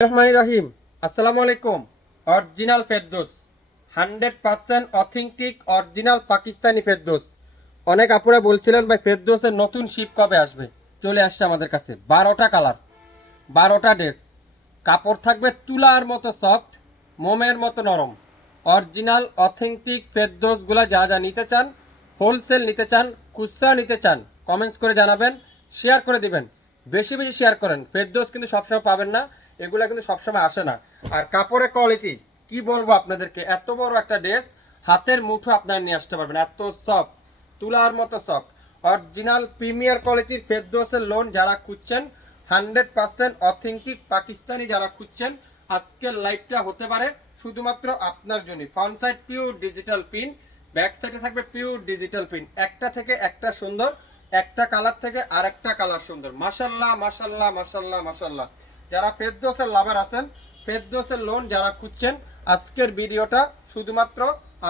রহমান রহিম। আসসালামু আলাইকুম। Original Ferdous, 100% authentic original Pakistani Ferdous. অনেক আপুরা বলছিলেন ভাই ফেরদৌসের নতুন শিপ কবে আসবে। চলে আসছে আমাদের কাছে 12টা কালার, 12টা ড্রেস। কাপড় থাকবে তুলার মতো সফট, মোমের মতো নরম। অরিজিনাল অথেন্টিক ফেরদৌসগুলো যা যা নিতে চান, হোলসেল নিতে চান, খুচরা নিতে চান, কমেন্টস করে জানাবেন, শেয়ার করে দিবেন। বেশি বেশি শেয়ার করেন। ফেরদৌস কিন্তু সবসময় পাবেন না, এগুলো কিন্তু সবসময় আসে না। আর কাপড়ের কোয়ালিটি কি বলবো আপনাদেরকে, এত বড় একটা ড্রেস হাতের মুঠো আপনারা নিয়ে আসতে পারবেন, এত সফট, তুলার মতো সফট। অরিজিনাল প্রিমিয়ার কোয়ালিটির ফেরদৌসের লোন যারা খুঁজছেন, 100% অথেন্টিক পাকিস্তানি যারা খুঁজছেন, আজকের লাইভটা হতে পারে শুধুমাত্র আপনার জন্য। Front side pure digital pin, back সাইডে থাকবে পিওর ডিজিটাল পিন। একটা থেকে একটা সুন্দর, একটা কালার থেকে আরেকটা কালার সুন্দর। মাশাল্লাহ মাশাল্লাহ মাশাল্লাহ মাশাল্লাহ। যারা ফেরদৌসের লাভার আছেন, ফেরদৌসের লোন যারা খুঁজছেন, আজকের ভিডিওটা শুধুমাত্র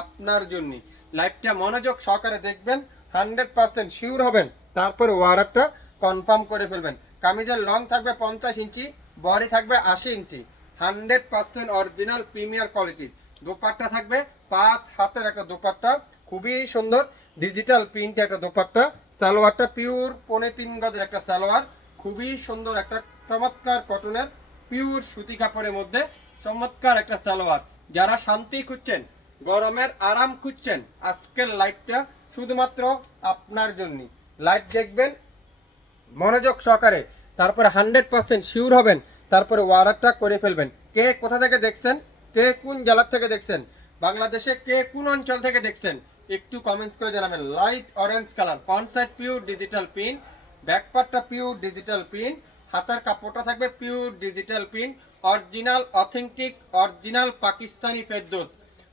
আপনার জন্য। লাইভটা মনোযোগ সহকারে দেখবেন, 100% শিওর হবেন, তারপর ওয়ারারটা কনফার্ম করে ফেলবেন। কামিজের লং থাকবে 50 ইঞ্চি, বডি থাকবে 80 ইঞ্চি। 100% অরিজিনাল প্রিমিয়ার কোয়ালিটির দোপাট্টা থাকবে 5 হাতের একটা দোপাট্টা, খুবই সুন্দর ডিজিটাল প্রিন্ট একটা দোপাট্টা। সালোয়ারটা পিওর 3.5 গজের একটা সালোয়ার, খুবই সুন্দর একটা চমৎকার কটনের পিওর সুতি কাপড়ের মধ্যে চমৎকার একটা সালোয়ার। যারা শান্তি খুঁজছেন, গরমের আরাম খুঁজছেন, আজকের লাইভটা শুধুমাত্র আপনার জন্য। লাইভ দেখবেন মনোযোগ সহকারে, তারপরে 100% শিওর হবেন, তারপরে ওয়ারারটা করে ফেলবেন। কে কোথা থেকে দেখছেন, কে কোন জেলার থেকে দেখছেন, বাংলাদেশে কে কোন অঞ্চল থেকে দেখছেন, একটু কমেন্টস করে জানাবেন। Light orange colour, front side pure digital pin, back পার্টটা পিওর ডিজিটাল পিন, হাতার কাপড়টা থাকবে pure digital pin. Original authentic original Pakistani Ferdous.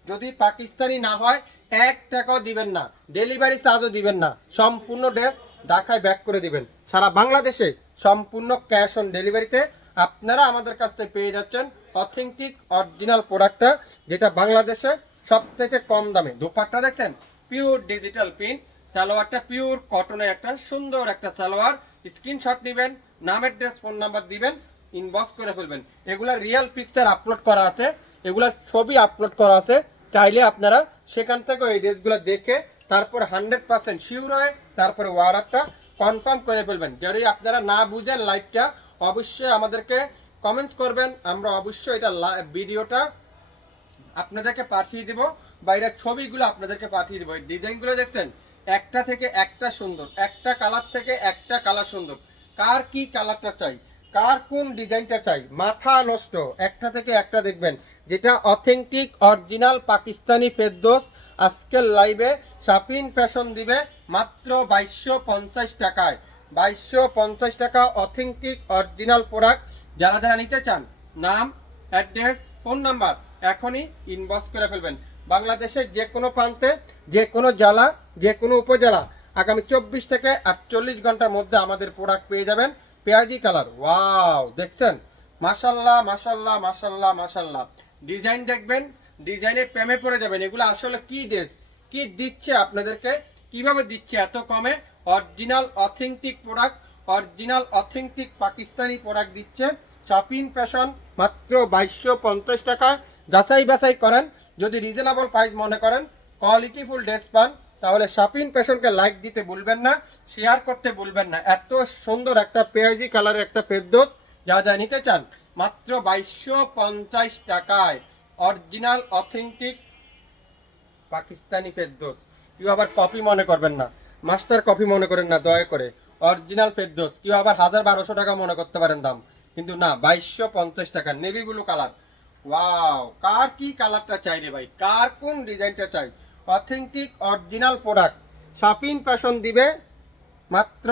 যদি পাকিস্তানি না হয় 1 টাকাও দিবেন না, ডেলিভারি চার্জও দিবেন না, সম্পূর্ণ ড্রেস ঢাকায় ব্যাক করে দিবেন। সারা বাংলাদেশে সম্পূর্ণ ক্যাশ অন ডেলিভারিতে আপনারা আমাদের কাছ থেকে পেয়ে যাচ্ছেন অথেন্টিক অরিজিনাল প্রোডাক্টটা, যেটা বাংলাদেশে সব থেকে কম দামে। দোপাট্টা দেখছেন পিওর ডিজিটাল প্রিন্ট, সালোয়ারটা পিওর কটনের একটা সুন্দর একটা সালোয়ার। স্ক্রিনশট নেবেন, নাম অ্যাড্রেস ফোন নাম্বার দিবেন, ইনবক্স করে ফেলবেন। এগুলা রিয়েল পিকচার আপলোড করা আছে, এগুলার ছবি আপলোড করা আছে। চাইলে আপনারা সেখান থেকে এই ড্রেসগুলো দেখে তারপর 100% শিওর হয়ে তারপরে ওয়ারারটা কনফার্ম করে ফেলবেন। যদি আপনারা না বুঝেন লাইভটা, অবশ্যই আমাদেরকে কমেন্টস করবেন, আমরা অবশ্যই এটা ভিডিওটা আপনাদেরকে পাঠিয়ে দিব, বাইরের ছবিগুলো আপনাদেরকে পাঠিয়ে দিব। এই ডিজাইনগুলো দেখছেন, একটা থেকে একটা সুন্দর, একটা কালার থেকে একটা কালার সুন্দর। কার কি কালারটা চাই, কার কোন ডিজাইনটা চাই, মাথা নষ্ট। একটা থেকে একটা দেখবেন, যেটা অথেন্টিক অরিজিনাল পাকিস্তানি ফেরদৌস। আজকের লাইভে শাপিন ফ্যাশন দিবে মাত্র 2250 টাকায়। 2250 টাকা অথেন্টিক অরিজিনাল প্রোডাক্ট। যারা যারা নিতে চান, নাম অ্যাড্রেস ফোন নাম্বার এখনই ইনবক্স করে ফেলবেন। বাংলাদেশের যে কোনো প্রান্তে, যে কোনো জেলা, যে কোনো উপজেলা, আগামী 24 থেকে 48 ঘন্টার মধ্যে আমাদের প্রোডাক্ট পেয়ে যাবেন। পেঁয়াজি কালার, ওয়াও দেখছেন, মাশাল্লাহ মাশাল্লাহ মাশাল্লাহ মাশাল্লাহ। ডিজাইন দেখবেন, ডিজাইনের প্রেমে পড়ে যাবেন। এগুলো আসলে কি ড্রেস, কি দিচ্ছে আপনাদেরকে, কিভাবে দিচ্ছে এত কমে। Original authentic product, original authentic Pakistani product দিচ্ছে শাপিন ফ্যাশন মাত্র 2250 টাকা। যাচাই বাছাই করেন, যদি রিজনেবল প্রাইস মনে করেন, কোয়ালিটিফুল ড্রেস পান, তাহলে শাপিন ফ্যাশনকে লাইক দিতে ভুলবেন না, শেয়ার করতে ভুলবেন না। এত সুন্দর একটা পেঁয়াজি কালারের একটা ফেরদৌস, যা যা নিতে চান মাত্র 2250 টাকায়। Original authentic Pakistani Ferdous. কেউ আবার কপি মনে করবেন না, মাস্টার কপি মনে করেন না দয়া করে। অরিজিনাল ফেরদৌস। কেউ আবার 1000-1200 টাকা মনে করতে পারেন দাম, কিন্তু না, 2250 টাকা। Navy blue colour, wow. কার কি কালারটা চাই রে ভাই, কার কোন ডিজাইনটা চাই, অথেন্টিক অরিজিনাল প্রোডাক্ট শাপিন ফ্যাশন দিবে মাত্র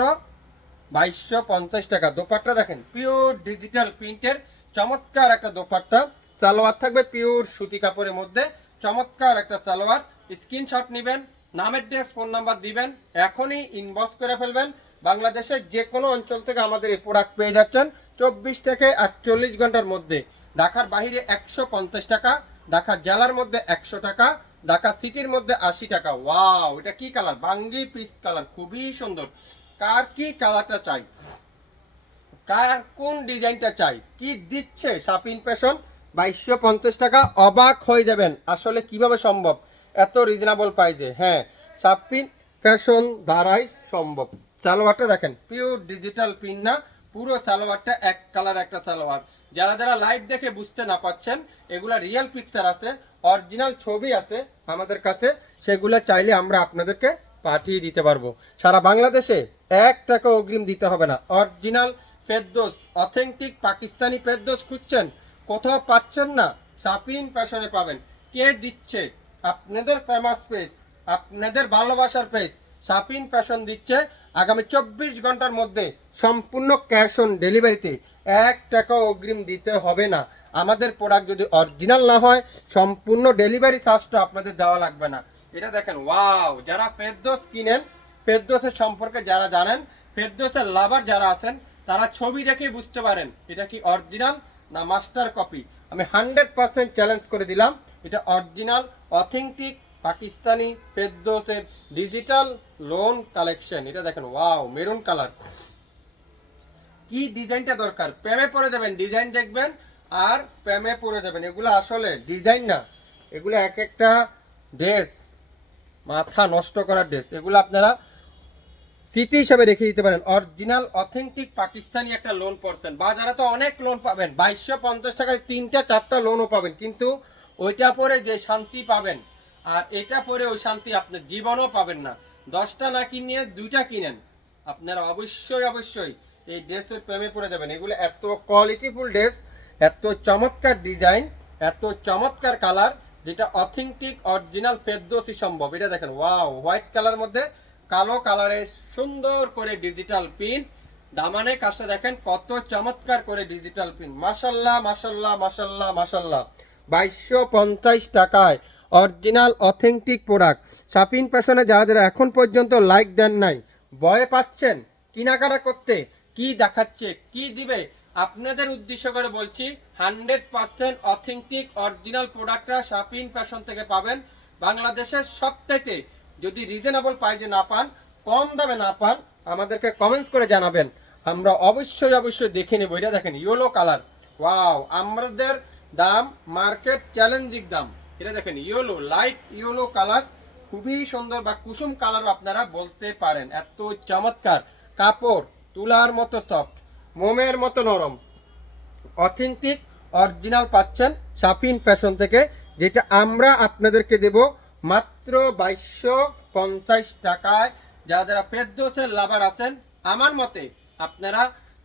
2250 টাকা। দোপাট্টা দেখেন পিওর ডিজিটাল প্রিন্টের চমৎকার একটা দোপাট্টা। সালোয়ার থাকবে পিওর সুতি কাপড়ের মধ্যে, চমৎকার একটা সালোয়ার। স্ক্রিনশট নেবেন, নাম অ্যাড্রেস ফোন নাম্বার দিবেন, এখনই ইনবক্স করে ফেলবেন। বাংলাদেশের যে কোনো অঞ্চল থেকে আমাদের এই প্রোডাক্ট পেয়ে যাচ্ছেন 24 থেকে 48 ঘন্টার মধ্যে। ঢাকার বাইরে 150 টাকা, ঢাকা জেলার মধ্যে 100 টাকা, ঢাকা সিটির মধ্যে 80 টাকা। ওয়াও, এটা কি কালার, বাঙ্গি পিস কালার, খুবই সুন্দর। কার কি কালারটা চাই, কার কোন ডিজাইনটা চাই, কি দিচ্ছে শাপিন ফ্যাশন 2250 টাকা। অবাক হয়ে যাবেন আসলে কিভাবে সম্ভব এত রিজনেবল প্রাইসে। হ্যাঁ, শাপিন ফ্যাশন দ্বারাই সম্ভব। সালোয়ারটা দেখেন, পিওর ডিজিটাল প্রিন্ট না, পুরো সালোয়ারটা এক কালার একটা সালোয়ার। যারা যারা লাইভ দেখে বুঝতে না পাচ্ছেন, এগুলা রিয়েল পিকচার আছে, অরিজিনাল ছবি আছে আমাদের কাছে, সেগুলো চাইলে আমরা আপনাদেরকে পাঠিয়ে দিতে পারবো সারা বাংলাদেশে। 1 টাকা অগ্রিম দিতে হবে না। অরিজিনাল ফেরদৌস, অথেন্টিক পাকিস্তানি ফেরদৌস খুঁজছেন, কোথাও পাচ্ছেন না, শাপিন ফ্যাশনে পাবেন। কে দিচ্ছে? আপনাদের ফেমাস পেজ, আপনাদের ভালোবাসার পেজ শাপিন ফ্যাশন দিচ্ছে। আগামী 24 ঘন্টার মধ্যে সম্পূর্ণ ক্যাশ অন ডেলিভারিতে, 1 টাকা অগ্রিম দিতে হবে না। আমাদের প্রোডাক্ট যদি অরিজিনাল না হয়, সম্পূর্ণ ডেলিভারি চার্জটা আপনাদের দেওয়া লাগবে না। এটা দেখেন, ওয়াও! যারা ফেরদৌস কিনেন, ফেরদৌসের সম্পর্কে যারা জানেন, ফেরদৌসের লাভার যারা আছেন, তারা ছবি দেখেই বুঝতে পারেন এটা কি অরিজিনাল না মাস্টার কপি। আমি 100% চ্যালেঞ্জ করে দিলাম, এটা অরিজিনাল অথেন্টিক পাকিস্তানি ফেরদৌসের ডিজিটাল লোন কালেকশন। এটা দেখেন, ওয়াও! Maroon colour. কি ডিজাইনটা দরকার, প্রেমে পড়ে যাবেন। ডিজাইন দেখবেন আর প্রেমে পড়ে যাবেন। এগুলো আসলে ডিজাইন না, এগুলো এক একটা ড্রেস, মাথা নষ্ট করার ড্রেস। এগুলো আপনারা স্মৃতি হিসাবে রেখে দিতে পারেন। অরিজিনাল অথেন্টিক পাকিস্তানি একটা লোন পড়ছেন। বাজারে তো অনেক লোন পাবেন, 2250 টাকায় 3টা 4টা লোনও পাবেন, কিন্তু ওইটা পরে যে শান্তি পাবেন আর এটা পরে ওই শান্তি আপনার জীবনও পাবেন না। 10টা না কিনে 2টা কিনেন, আপনারা অবশ্যই অবশ্যই এই ড্রেসের প্রেমে পড়ে যাবেন। এগুলো এত কোয়ালিটিফুল ড্রেস, এত চমৎকার ডিজাইন, এত চমৎকার কালার, যেটা অথেন্টিক অরিজিনাল ফেরদৌসি সম্ভব। এটা দেখেন, ওয়াও! হোয়াইট কালার মধ্যে কালো কালারে সুন্দর করে ডিজিটাল প্রিন্ট। দামানে কাজটা দেখেন কত চমৎকার করে ডিজিটাল প্রিন্ট। মাশাল্লাহ মাশাল্লাহ মাশাল্লাহ মাশাল্লাহ। 2250 টাকায় অরিজিনাল অথেন্টিক প্রোডাক্ট। শাপিন ফ্যাশনে যারা যারা এখন পর্যন্ত লাইক দেন নাই, ভয়ে পাচ্ছেন কেনাকাটা করতে, কি দেখাচ্ছে কি দিবে, আপনাদের উদ্দেশ্য করে বলছি, 100% অথেন্টিক অরিজিনাল প্রোডাক্টটা শাপিন ফ্যাশন থেকে পাবেন। বাংলাদেশের সবথেকে যদি রিজনেবল প্রাইসে না পান, কম দামে না পান, আমাদেরকে কমেন্টস করে জানাবেন, আমরা অবশ্যই অবশ্যই দেখে নেব। এটা দেখেন, ইয়েলো কালার, ওয়াও! আমাদের দাম মার্কেট চ্যালেঞ্জিং দাম। এটা দেখেন, ইয়েলো, লাইট ইয়েলো কালার, খুবই সুন্দর, বা কুসুম কালারও আপনারা বলতে পারেন। এত চমৎকার কাপড়, তুলার মতো সফট, মোমের মতো নরম, অথেন্টিক অরিজিনাল পাচ্ছেন শাপিন ফ্যাশন থেকে, যেটা আমরা আপনাদেরকে দেব মাত্র 2250 টাকায়। যারা যারা ফেরদৌসের লাভার আছেন, আমার মতে আপনারা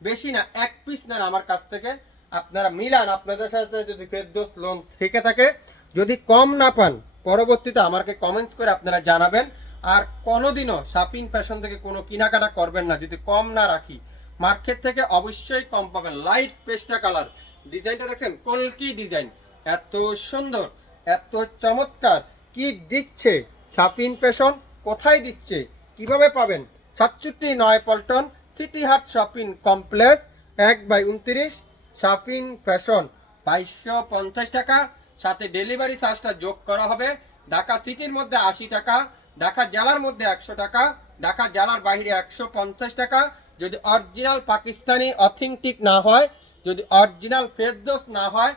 বেশি না 1 পিস নেন আমার কাছ থেকে, আপনারা মিলান। আপনাদের সাথে যদি ফেরদৌস লোন থেকে থাকে, যদি কম না পান, পরবর্তীতে আমাকে কমেন্টস করে আপনারা জানাবেন। আর কোনোদিনও শাপিন ফ্যাশন থেকে কোনো কেনাকাটা করবেন না যদি কম না রাখি। মার্কেট থেকে অবশ্যই কম পাবেন। লাইট পেস্টা কালার, ডিজাইনটা দেখছেন, কলকি ডিজাইন, এত সুন্দর, এত চমৎকার। কি দিচ্ছে শাপিন ফ্যাশন, কোথায় দিচ্ছে, কিভাবে পাবেন? 67 পল্টন সিটি হাট শপিং কমপ্লেক্স, 1/29, শাপিন ফ্যাশন। 2250 টাকা, সাথে ডেলিভারি চার্জটা যোগ করা হবে। ঢাকা সিটির মধ্যে 80 টাকা, ঢাকা জেলার মধ্যে 100 টাকা, ঢাকা জেলার বাইরে 150 টাকা। যদি অরিজিনাল পাকিস্তানি অথেন্টিক না হয়, যদি অরিজিনাল ফেরদৌস না হয়,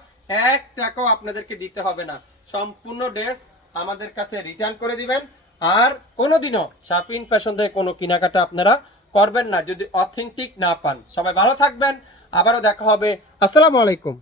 1 টাকাও আপনাদেরকে দিতে হবে না। সম্পূর্ণ ড্রেস আমাদের কাছে রিটার্ন করে দিবেন। আর কোনোদিনও শাপিন ফ্যাশন থেকে কোনো কেনাকাটা আপনারা করবেন না যদি অথেন্টিক না পান। সবাই ভালো থাকবেন, আবারও দেখা হবে। আসসালামু আলাইকুম।